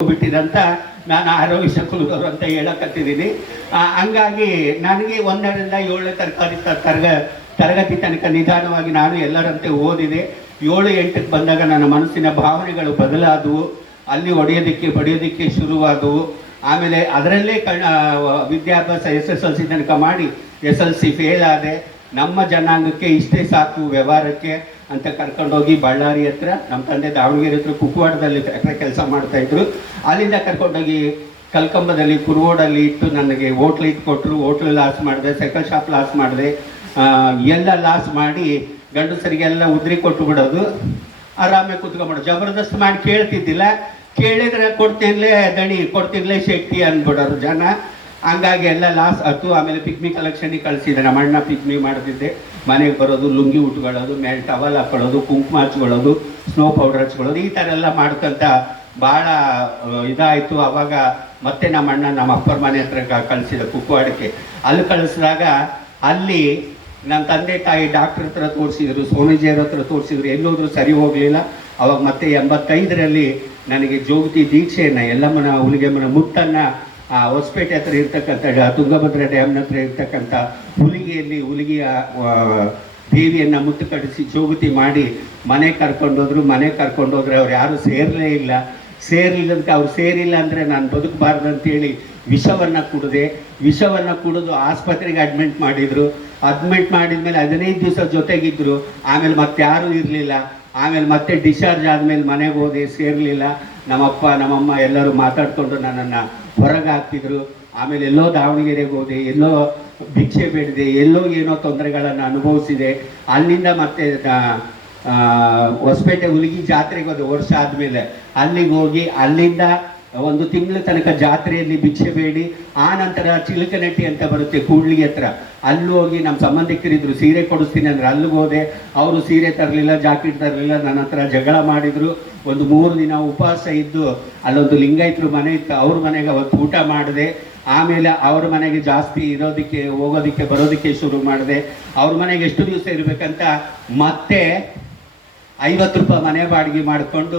ಬಿಟ್ಟಿದಂತ ನಾನು ಆರೋಗ್ಯ ಕುಲದವರು ಅಂತ ಹೇಳಕತ್ತಿದ್ದೀನಿ. ಹಂಗಾಗಿ ನನಗೆ 1ರಿಂದ 7ನೇ ತರಗತಿ ತನಕ ನಿಧಾನವಾಗಿ ನಾನು ಎಲ್ಲರಂತೆ ಓದಿದೆ. 7-8ಕ್ಕೆ ಬಂದಾಗ ನನ್ನ ಮನಸ್ಸಿನ ಭಾವನೆಗಳು ಬದಲಾದವು. ಅಲ್ಲಿ ಬಡಿಯೋದಕ್ಕೆ ಶುರುವಾದವು. ಆಮೇಲೆ ಅದರಲ್ಲೇ ವಿದ್ಯಾಭ್ಯಾಸ SSLC ತನಕ ಮಾಡಿ SLC ಫೇಲ್ ಆದೆ. ನಮ್ಮ ಜನಾಂಗಕ್ಕೆ ಇಷ್ಟೇ ಸಾಕು ವ್ಯವಹಾರಕ್ಕೆ ಅಂತ ಕರ್ಕೊಂಡೋಗಿ ಬಳ್ಳಾರಿ ಹತ್ರ, ನಮ್ಮ ತಂದೆ ದಾವಣಗೆರೆ ಹತ್ರ ಕುಕ್ಕವಾಡದಲ್ಲಿ ಕೆಲಸ ಮಾಡ್ತಾಯಿದ್ರು. ಅಲ್ಲಿಂದ ಕರ್ಕೊಂಡೋಗಿ ಕಲ್ಕಂಬದಲ್ಲಿ ಕುರುಗೋಡಲ್ಲಿ ಇಟ್ಟು ನನಗೆ ಹೋಟ್ಲ್ ಇಟ್ಕೊಟ್ರು. ಹೋಟ್ಲು ಲಾಸ್ ಮಾಡಿದೆ, ಸೈಕಲ್ ಶಾಪ್ ಲಾಸ್ ಮಾಡಿದೆ, ಎಲ್ಲ ಲಾಸ್ ಮಾಡಿ ಗಂಡಸರಿಗೆಲ್ಲ ಉದ್ರಿ ಕೊಟ್ಟು ಬಿಡೋದು, ಆರಾಮಾಗಿ ಕುತ್ಕೊಂಡ್ಬಿಡೋದು. ಜಬರ್ದಸ್ತ್ ಮಾಡಿ ಕೇಳ್ತಿದ್ದಿಲ್ಲ, ಕೇಳಿದ್ರೆ ಕೊಡ್ತೀನ್ಲೇ ದಣಿ, ಕೊಡ್ತೀನ್ಲೇ ಶಕ್ತಿ ಅಂದ್ಬಿಡೋರು ಜನ. ಹಂಗಾಗಿ ಎಲ್ಲ ಲಾಸ್ ಆಯ್ತು. ಆಮೇಲೆ ಪಿಕ್ಮಿ ಕಲೆಕ್ಷನಿಗೆ ಕಳಿಸಿದೆ. ನಮ್ಮ ಅಣ್ಣ ಪಿಕ್ಮಿ ಮಾಡ್ತಿದ್ದೆ. ಮನೆಗೆ ಬರೋದು, ಲುಂಗಿ ಉಟ್ಕೊಳ್ಳೋದು, ಮೇಲೆ ಟವಲ್ ಹಾಕೊಳ್ಳೋದು, ಕುಂಕುಮ ಹಚ್ಕೊಳ್ಳೋದು, ಸ್ನೋ ಪೌಡರ್ ಹಚ್ಕೊಳ್ಳೋದು, ಈ ಥರ ಎಲ್ಲ ಮಾಡ್ಕೊಂತ ಭಾಳ ಇದಾಯಿತು. ಆವಾಗ ಮತ್ತೆ ನಮ್ಮ ಅಣ್ಣ ನಮ್ಮ ಅಪ್ಪರ ಮನೆ ಹತ್ರ ಕಳಿಸಿದ ಕುಕ್ಕವಾಡಕ್ಕೆ. ಅಲ್ಲಿ ಕಳಿಸಿದಾಗ ಅಲ್ಲಿ ನನ್ನ ತಂದೆ ತಾಯಿ ಡಾಕ್ಟ್ರ್ ಹತ್ರ ತೋರಿಸಿದ್ರು, ಸ್ವಾಮೀಜಿಯವ್ರ ಹತ್ರ ತೋರಿಸಿದ್ರು, ಎಲ್ಲೋದ್ರೂ ಸರಿ ಹೋಗಲಿಲ್ಲ. ಅವಾಗ ಮತ್ತೆ 85ರಲ್ಲಿ ನನಗೆ ಜೋಗತಿ ದೀಕ್ಷೆಯನ್ನು, ಎಲ್ಲಮ್ಮನ ಹುಲಿಗೆಮ್ಮನ ಮುತ್ತನ್ನು ಹೊಸಪೇಟೆ ಹತ್ರ ಇರ್ತಕ್ಕಂಥ ತುಂಗಭದ್ರಾ ಡ್ಯಾಮ್ನ ಹತ್ರ ಇರ್ತಕ್ಕಂಥ ಹುಲಿಗೆಯ ದೇವಿಯನ್ನು ಮುತ್ತು ಕಡಿಸಿ ಜೋಗತಿ ಮಾಡಿ ಮನೆ ಕರ್ಕೊಂಡೋದ್ರೆ ಅವ್ರು ಯಾರೂ ಸೇರಲೇ ಇಲ್ಲ. ಸೇರಿಲ್ಲಂತ ಅವ್ರು ಸೇರಿಲ್ಲ ಅಂದರೆ ನಾನು ಬದುಕಬಾರ್ದು ಅಂತೇಳಿ ವಿಷವನ್ನು ಕುಡಿದು ಆಸ್ಪತ್ರೆಗೆ ಅಡ್ಮಿಟ್ ಮಾಡಿದರು. ಅಡ್ಮಿಟ್ ಮಾಡಿದ್ಮೇಲೆ 15 ದಿವಸ ಜೊತೆಗಿದ್ದರು. ಆಮೇಲೆ ಮತ್ತೆ ಯಾರೂ ಇರಲಿಲ್ಲ. ಆಮೇಲೆ ಮತ್ತೆ ಡಿಸ್ಚಾರ್ಜ್ ಆದಮೇಲೆ ಮನೆಗೆ ಹೋದೆ, ಸೇರಲಿಲ್ಲ. ನಮ್ಮಪ್ಪ ನಮ್ಮಮ್ಮ ಎಲ್ಲರೂ ಮಾತಾಡಿಕೊಂಡು ನನ್ನನ್ನು ಹೊರಗೆ ಹಾಕ್ತಿದ್ರು. ಆಮೇಲೆ ಎಲ್ಲೋ ದಾವಣಗೆರೆಗೆ ಹೋದೆ, ಎಲ್ಲೋ ಭಿಕ್ಷೆ ಬೇಡಿದೆ, ಎಲ್ಲೋ ಏನೋ ತೊಂದರೆಗಳನ್ನು ಅನುಭವಿಸಿದೆ. ಅಲ್ಲಿಂದ ಮತ್ತೆ ಹೊಸಪೇಟೆ ಹುಲಿಗಿ ಜಾತ್ರೆಗೆ ಹೋದೆ ವರ್ಷ ಆದಮೇಲೆ. ಅಲ್ಲಿಗೆ ಹೋಗಿ ಅಲ್ಲಿಂದ 1 ತಿಂಗಳ ತನಕ ಜಾತ್ರೆಯಲ್ಲಿ ಭಿಕ್ಷೆ ಬೇಡಿ, ಆ ನಂತರ ಚಿಲಕನಟ್ಟಿ ಅಂತ ಬರುತ್ತೆ ಕೂಡ್ಲಿ ಹತ್ರ, ಅಲ್ಲಿ ಹೋಗಿ ನಮ್ಮ ಸಂಬಂಧಿಕರಿದ್ರು, ಸೀರೆ ಕೊಡಿಸ್ತೀನಿ ಅಂದರೆ ಅಲ್ಲಿಗೆ ಹೋದೆ. ಅವರು ಸೀರೆ ತರಲಿಲ್ಲ, ಜಾಕೆಟ್ ತರಲಿಲ್ಲ, ನನ್ನ ಹತ್ರ ಜಗಳ ಮಾಡಿದರು. ಒಂದು 3 ದಿನ ಉಪವಾಸ ಇದ್ದು ಅಲ್ಲೊಂದು ಲಿಂಗಾಯತರು ಮನೆ ಇತ್ತು, ಅವ್ರ ಮನೆಗೆ ಅವತ್ತು ಊಟ ಮಾಡಿದೆ. ಆಮೇಲೆ ಅವ್ರ ಮನೆಗೆ ಜಾಸ್ತಿ ಹೋಗೋದಕ್ಕೆ ಬರೋದಕ್ಕೆ ಶುರು ಮಾಡಿದೆ. ಅವ್ರ ಮನೆಗೆ ಎಷ್ಟು ದಿವಸ ಇರಬೇಕಂತ ಮತ್ತೆ 50 ರೂಪಾಯಿ ಮನೆ ಬಾಡಿಗೆ ಮಾಡಿಕೊಂಡು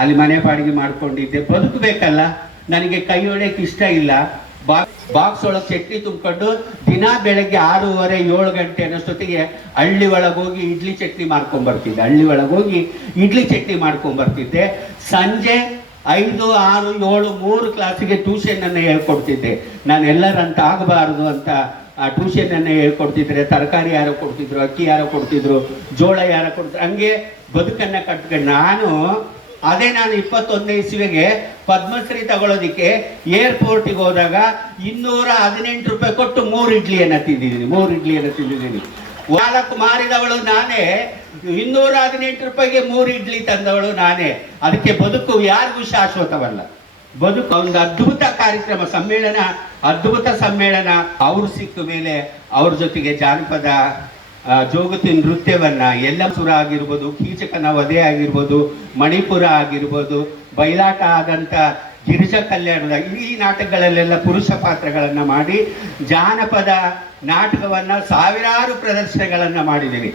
ಅಲ್ಲಿ ಮನೆ ಬಾಡಿಗೆ ಮಾಡ್ಕೊಂಡಿದ್ದೆ. ಬದುಕಬೇಕಲ್ಲ, ನನಗೆ ಕೈ ಹೊಡೆಯಕ್ಕೆ ಇಷ್ಟ ಇಲ್ಲ. ಬಾಕ್ಸ್ ಒಳಗೆ ಚಟ್ನಿ ತುಂಬಿಕೊಂಡು ದಿನ ಬೆಳಗ್ಗೆ 6:30-7 ಗಂಟೆ ಅನ್ನೋಷ್ಟೊತ್ತಿಗೆ ಹಳ್ಳಿ ಒಳಗೆ ಹೋಗಿ ಇಡ್ಲಿ ಚಟ್ನಿ ಮಾಡ್ಕೊಂಬರ್ತಿದ್ದೆ. ಸಂಜೆ 5, 6, 7, 3 ಕ್ಲಾಸಿಗೆ ಟ್ಯೂಷನನ್ನು ಹೇಳ್ಕೊಡ್ತಿದ್ದೆ. ನಾನು ಎಲ್ಲರಂತ ಆಗಬಾರ್ದು ಅಂತ ಆ ಟ್ಯೂಷನನ್ನು ಹೇಳ್ಕೊಡ್ತಿದ್ರೆ, ತರಕಾರಿ ಯಾರೋ ಕೊಡ್ತಿದ್ರು, ಅಕ್ಕಿ ಯಾರೋ ಕೊಡ್ತಿದ್ರು, ಜೋಳ ಯಾರೋ ಕೊಡ್ತಿದ್ರು, ಹಂಗೆ ಬದುಕನ್ನು ಕಟ್ಕೊಂಡು ನಾನು 21ನೇ ಇಸ್ವಿಗೆ ಪದ್ಮಶ್ರೀ ತಗೊಳ್ಳೋದಿಕ್ಕೆ ಏರ್ಪೋರ್ಟಿಗೆ ಹೋದಾಗ 218 ರೂಪಾಯಿ ಕೊಟ್ಟು 3 ಇಡ್ಲಿಯನ್ನು ತಿಂದಿದ್ದೀನಿ. 4 ಮಾರಿದವಳು ನಾನೇ, 218 ರೂಪಾಯಿಗೆ 3 ಇಡ್ಲಿ ತಂದವಳು ನಾನೇ. ಅದಕ್ಕೆ ಬದುಕು ಯಾರಿಗೂ ಶಾಶ್ವತವಲ್ಲ. ಬದುಕು ಒಂದು ಅದ್ಭುತ ಕಾರ್ಯಕ್ರಮ, ಅದ್ಭುತ ಸಮ್ಮೇಳನ. ಅವರು ಸಿಕ್ಕ ಮೇಲೆ ಅವ್ರ ಜೊತೆಗೆ ಜಾನಪದ ಜೋಗತಿ ನೃತ್ಯವನ್ನ, ಯಲ್ಲಸುರ ಆಗಿರ್ಬೋದು, ಕೀಚಕನ ವಧೆ ಆಗಿರ್ಬೋದು, ಮಣಿಪುರ ಆಗಿರ್ಬೋದು, ಬಯಲಾಟ ಆದಂಥ ಗಿರಿಜ ಕಲ್ಯಾಣದ ಈ ನಾಟಕಗಳಲ್ಲೆಲ್ಲ ಪುರುಷ ಪಾತ್ರಗಳನ್ನು ಮಾಡಿ ಜಾನಪದ ನಾಟಕವನ್ನು ಸಾವಿರಾರು ಪ್ರದರ್ಶನಗಳನ್ನು ಮಾಡಿದ್ದೀನಿ.